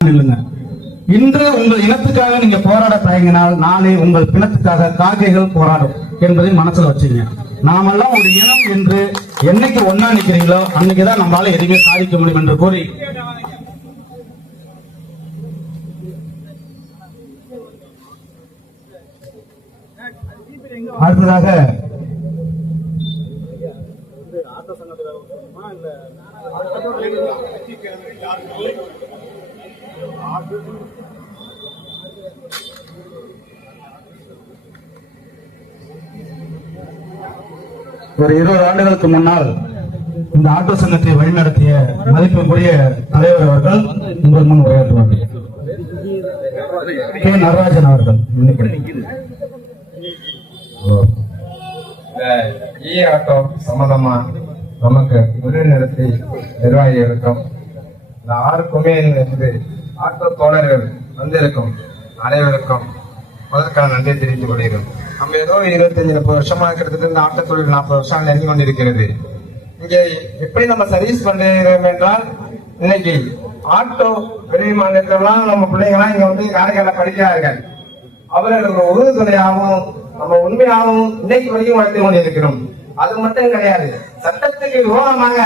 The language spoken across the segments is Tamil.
நில்லுங்க இன்று உங்கள் இனத்துக்காக நீங்க போராட தயங்கினால் நாளை உங்கள் பிணத்துக்காக காக்கைகள் போராடும் என்பதை மனசுல வச்சுங்க. நாமெல்லாம் ஒரு இனம் என்று என்னைக்கு ஒன்னா நிக்கிறீங்களோ அன்னைக்குதான் நம்மளால எதுவுமே சாதிக்க முடியும் என்று கூறி. அடுத்ததாக ஒரு இருபது ஆண்டுகளுக்கு முன்னால் இந்த ஆட்டோ சங்கத்தை வழிநடத்திய மதிப்புக்குரிய தலைவர் அவர்கள் உங்கள் முன் உரையாற்றுவார்கள். கே. நடராஜன் அவர்கள் இ ஆட்டோ சம்பந்தமா நமக்கு முன்னிறுத்தி நிர்வாகிகளுக்கும் இந்த ஆறு குமையில் இருந்து ஆட்டோ தோழர்கள் வந்திருக்கும். அனைவருக்கும் முதற்கான நன்றி தெரிவித்துக் கொள்கிறோம். நம்ம ஏதோ இருபத்தஞ்சு முப்பது வருஷமா இருக்கிறது இந்த ஆட்டோ தொழில் நாற்பது வருஷம் நெருங்கி கொண்டிருக்கிறது. இங்கே எப்படி நம்ம சர்வீஸ் பண்ணுகிறோம் என்றால் இன்னைக்கு ஆட்டோ வெளி மாநிலத்திலாம் நம்ம பிள்ளைங்களாம் இங்க வந்து காரைக்கால படிக்கிறார்கள். அவர்களுக்கு உறுதுணையாகவும் நம்ம உண்மையாகவும் இன்னைக்கு வரைக்கும் வளர்த்து கொண்டிருக்கிறோம். அது மட்டும் கிடையாது. சட்டத்துக்கு விரோதமாக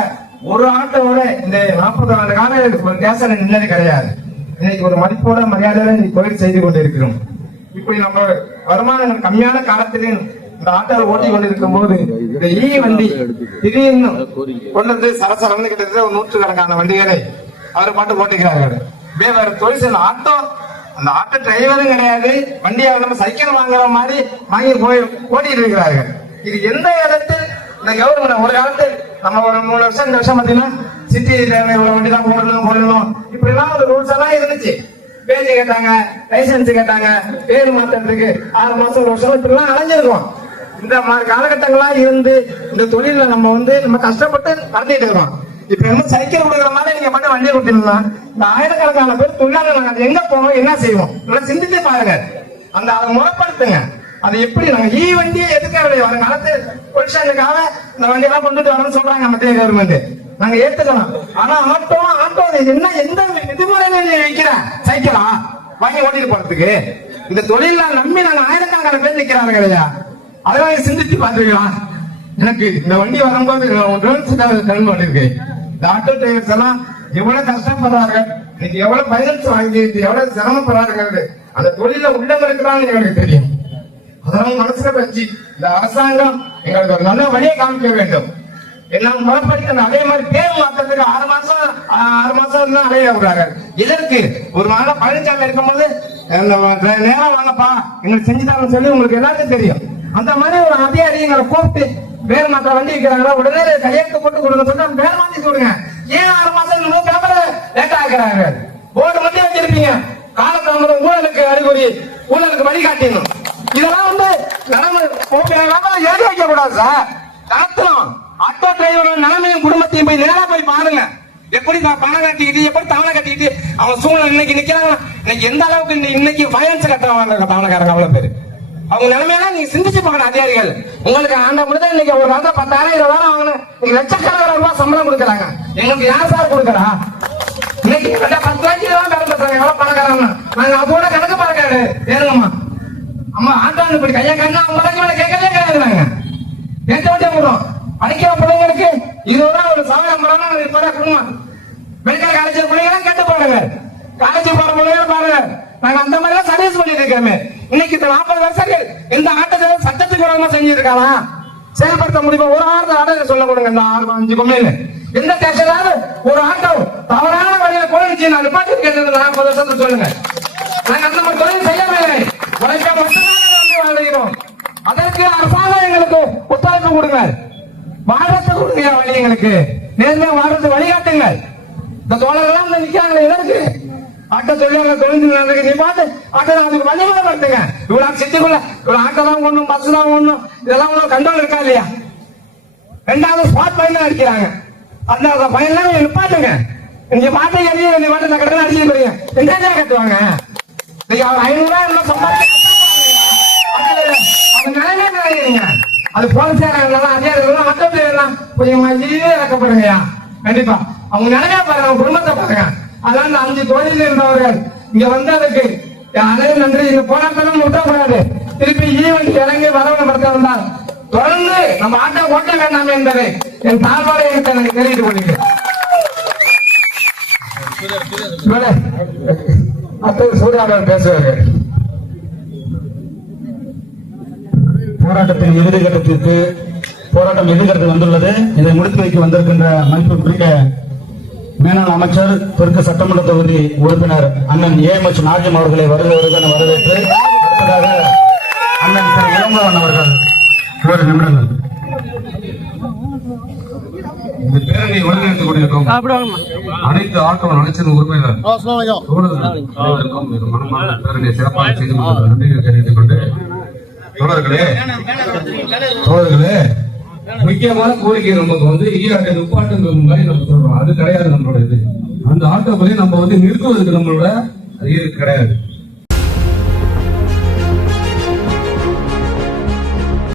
ஒரு ஆட்டோட இந்த நாற்பது ஆண்டு கால ஒரு தேசம் நின்னது கிடையாது. இன்னைக்கு ஒரு மதிப்போட மரியாதையோட இன்னைக்கு தொழில் செய்து கொண்டிருக்கிறோம். இப்படி நம்ம வருமானங்கள் கம்மியான காலத்திலும் இந்த ஆட்டோவை ஓட்டி கொண்டிருக்கும் போது இந்த ஈ வண்டி திடீர்னு கொண்டு வந்து சரசரம்னு கிட்டத்தட்ட ஒரு நூற்றுக்கணக்கான வண்டிகளை அவர் பாட்டு ஓட்டுகிறார்கள் இதே வேற தொழில் செய்யல ஆட்டோ அந்த ஆட்டோ டிரைவரும் கிடையாது வண்டியை நம்ம சைக்கிள் வாங்குற மாதிரி வாங்கி போய் ஓட்டிட்டு இருக்கிறார்கள். இது எந்த இடத்தில்? இந்த கவர்மெண்ட் ஒரு காலத்தில் நம்ம ஒரு மூணு வருஷம் ரெண்டு வருஷம் பார்த்தீங்கன்னா சிட்டி வண்டி தான் போடணும் போடணும் இப்படி எல்லாம் ஒரு ரூல்ஸ் எல்லாம் இருந்துச்சு. பேஜ் கேட்டாங்க லைசன்ஸ் கேட்டாங்க பேர் மாத்துறதுக்கு ஆறு மாசம் ஒரு வருஷம் இப்படி எல்லாம் அலைஞ்சிருக்கோம். இந்த மாதிரி காலகட்டங்களா இருந்து இந்த தொழில நம்ம வந்து நம்ம கஷ்டப்பட்டு நடத்திட்டு இருக்கிறோம். இப்ப என்ன சைக்கிள் கொடுக்குற மாதிரி நீங்க மட்டும் வண்டியை கொடுத்தீங்கன்னா இந்த ஆயிரக்கணக்கான பேர் தொழிலாளர்கள் அது எங்க போவோம் என்ன செய்வோம்? இதெல்லாம் சிந்தித்து பாருங்க. அந்த அதை முறைப்படுத்துங்க. அது எப்படி நாங்க ஈ வண்டியை எதுக்காக வர காலத்து பொலிஷனுக்காக இந்த வண்டியெல்லாம் கொண்டுட்டு வரணும்னு சொல்றாங்க மத்திய கவர்மெண்ட் நாங்க ஏத்துக்கலாம் ஆனா ஆட்டோ ஆட்டோ என்ன எந்த விதிமுறைகள் நீ வைக்கிற சைக்கிளா? வாங்கி ஓட்டிட்டு போறதுக்கு. இந்த தொழில நம்பி நாங்க ஆயிரக்கணக்கான பேர் நிக்கிறாங்க இல்லையா அதெல்லாம் சிந்திச்சு பாத்துக்கலாம் எனக்கு இந்த வண்டி வரும்போது கண் பண்ணிருக்கு. இந்த ஆட்டோ டிரைவர்ஸ் எல்லாம் எவ்வளவு கஷ்டப்படுறாங்க இன்னைக்கு எவ்வளவு பயிற்சி வாங்கி எவ்வளவு சிரமப்படுறார்கள் அந்த தொழில உள்ளவங்க தான் எங்களுக்கு தெரியும். அதெல்லாம் மனசுல வச்சு இந்த அரசாங்கம் எங்களுக்கு ஒரு நல்ல வழியை காமிக்க வேண்டும். எல்லாம் முறைப்படுத்தணும் அதே மாதிரி பேர் மாற்றத்துக்கு ஆறு மாசம் ஆறு மாசம் தான் அலைய விடுறாங்க இதற்கு ஒரு நாள் பழனிசாமி இருக்கும்போது நேரம் வாங்கப்பா எங்களுக்கு செஞ்சு சொல்லி உங்களுக்கு எல்லாத்தையும் தெரியும். அந்த மாதிரி ஒரு அதிகாரி எங்களை கூப்பிட்டு பேர் மாத்திர வண்டி வைக்கிறாங்களா? உடனே கையெழுத்து போட்டு கொடுங்க சொன்னா பேர் மாத்தி கொடுங்க. ஏன் ஆறு மாசம் இன்னும் பேப்பர் லேட் ஆகிறாங்க ஓடு வண்டி வச்சிருப்பீங்க. காலத்தாமதம் ஊழலுக்கு அறிகுறி ஊழலுக்கு வழிகாட்டணும் இதெல்லாம் வந்து நடந்து எழுதி வைக்க கூடாது சார் நடத்தணும். ஆட்டோ டிரைவர் நிலைமையும் குடும்பத்தையும் போய் நேரா போய் பாருங்க. எப்படி நான் பணம் கட்டிக்கிட்டு எப்படி தவணை கட்டிக்கிட்டு அவன் சூழ்நிலை இன்னைக்கு நிக்கிறாங்க இன்னைக்கு எந்த அளவுக்கு இன்னைக்கு ஃபைனான்ஸ் கட்டுறவங்க தவணைக்காரங்க அவ்வளவு பேரு? அவங்க நிலைமையெல்லாம் நீங்க சிந்திச்சு பார்க்கணும் அதிகாரிகள். உங்களுக்கு ஆண்ட முடிஞ்சா இன்னைக்கு ஒரு நாள் பத்தாயிரம் இருபதாயிரம் வாங்கணும். நீங்க லட்சக்கணக்கான ரூபாய் சம்பளம் கொடுக்குறாங்க. எங்களுக்கு யார் சார் கொடுக்குறா? இன்னைக்கு பத்து ரூபாய்க்கு தான் வேலை பண்றாங்க எவ்வளவு பணக்காரங்க நாங்க அதோட கணக்கு பார்க்காது ஏனுங்கம்மா அம்மா ஆட்டாண்டு இப்படி கையா கண்ணா அவங்க கேட்கவே கிடையாது நாங்க கேட்க வேண்டிய போறோம் படிக்கிற பிள்ளைங்களுக்கு இருபது ரூபா ஒரு சவரம் பணம் இப்ப கொடுங்க மெடிக்கல் காலேஜ் பிள்ளைங்களும் கேட்டு பாருங்க. காலேஜ் போற பிள்ளைங்களும் பாருங்க. நாங்க அந்த மாதிரி எல்லாம் சர்வீஸ் பண்ணிட்டு இருக்கோமே இன்னைக்கு இந்த நாற்பது வருஷங்கள் இந்த ஆட்டத்தை சட்டத்துக்கு விரோதமா செஞ்சிருக்கானா செயல்படுத்த முடியுமா? ஒரு ஆறு ஆட்டத்தை சொல்ல கொடுங்க. இந்த ஆறு அஞ்சு கொம்மையில. எந்த ஸ்டேஷனாவது ஒரு ஆட்டோ தவறான வழியில போயிடுச்சு. நான் நிப்பாட்டி கேட்டது நாற்பது வருஷத்துல சொல்லுங்க. நாங்க அந்த மாதிரி தொழில் செய்யவில்லை உழைக்க மட்டும்தான் வாழ்கிறோம் அதற்கு அரசாங்கம் எங்களுக்கு ஒத்துழைப்பு கொடுங்க. வாழ்றதுக்கு கொடுங்க வழி எங்களுக்கு. நேர்மையா வாழ்றது வழிகாட்டுங்கள் இந்த தோழர்கள்லாம் வந்து நிக்கிறாங்களே எதற்கு? ஆட்டோ தொழிலாளர் தொழில் நீ பார்த்து அட்டை அதுக்கு வழிமுறை படுத்துங்க இவ்வளவு சிட்டிக்குள்ள இவ்வளவு ஆட்டோ தான் ஒண்ணும் பஸ் தான் ஒண்ணும் இதெல்லாம் ஒண்ணும் கண்ட்ரோல் இருக்கா இல்லையா? ரெண்டாவது ஸ்பாட் பையன் அடிக்கிறாங்க. அந்த அந்த பையன்லாம் நிப்பாட்டுங்க. நீங்க பாட்டை எழுதி நீ பாட்டு இந்த கடனை அடிச்சு போறீங்க. எங்க கட்டுவாங்க? நீங்க அவர் ஐநூறு ரூபாய் சம்பாதிக்க அது நிலைமை நிலையீங்க அது போலீஸ்காரங்க அதிகாரிகள் ஆட்டோ எல்லாம் கொஞ்சம் மதியே இறக்கப்படுங்கய்யா. கண்டிப்பா. அவங்க நிலையா பாருங்க அவங்க குடும்பத்தை பாருங்க. அதான் இந்த அஞ்சு தொழில் இருந்தவர்கள். இங்க வந்ததுக்கு அதே நன்றி. இங்க போராட்டம் விட்டக்கூடாது திருப்பி ஈவன் இறங்கி வரவழைப்படுத்த வந்தால் தொடர்ந்து நம்ம ஆட்டை ஓட்ட வேண்டாம் என்பதை என் தாழ்வாரை எனக்கு தெரிவித்துக் கொள்கிறேன். அடுத்தது சூர்யாவை பேசுவார்கள். போராட்டத்தின் இறுதி கட்டத்திற்கு போராட்டம் இறுதி கட்டத்தில் வந்துள்ளது. இதை முடித்து வைக்க வந்திருக்கின்ற மதிப்புக்குரிய மேலாண் அமைச்சர் தெற்கு சட்டமன்ற தொகுதி உறுப்பினர் அண்ணன் ஏ. எச். நாஜிம் அவர்களை வருக வருக என வரவேற்று அடுத்ததாக அண்ணன் திரு. இளங்கோவன் அவர்கள் ஒரு நிமிடங்கள். இந்த பேரணி ஒருங்கிணைத்துக் கொண்டிருக்கும் அனைத்து ஆட்டோ பேரணியை சிறப்பாக செய்து கொண்டு நன்றிகளை தெரிவித்துக் கொண்டு தோழர்களே தோழர்களே முக்கியமான கோரிக்கை நமக்கு வந்து ஈராட்டை நிப்பாட்டுங்கிற மாதிரி நம்ம சொல்றோம். அது கிடையாது நம்மளோட இது அந்த ஆட்டோக்களை நம்ம வந்து நிறுத்துவதற்கு நம்மளோட இது கிடையாது.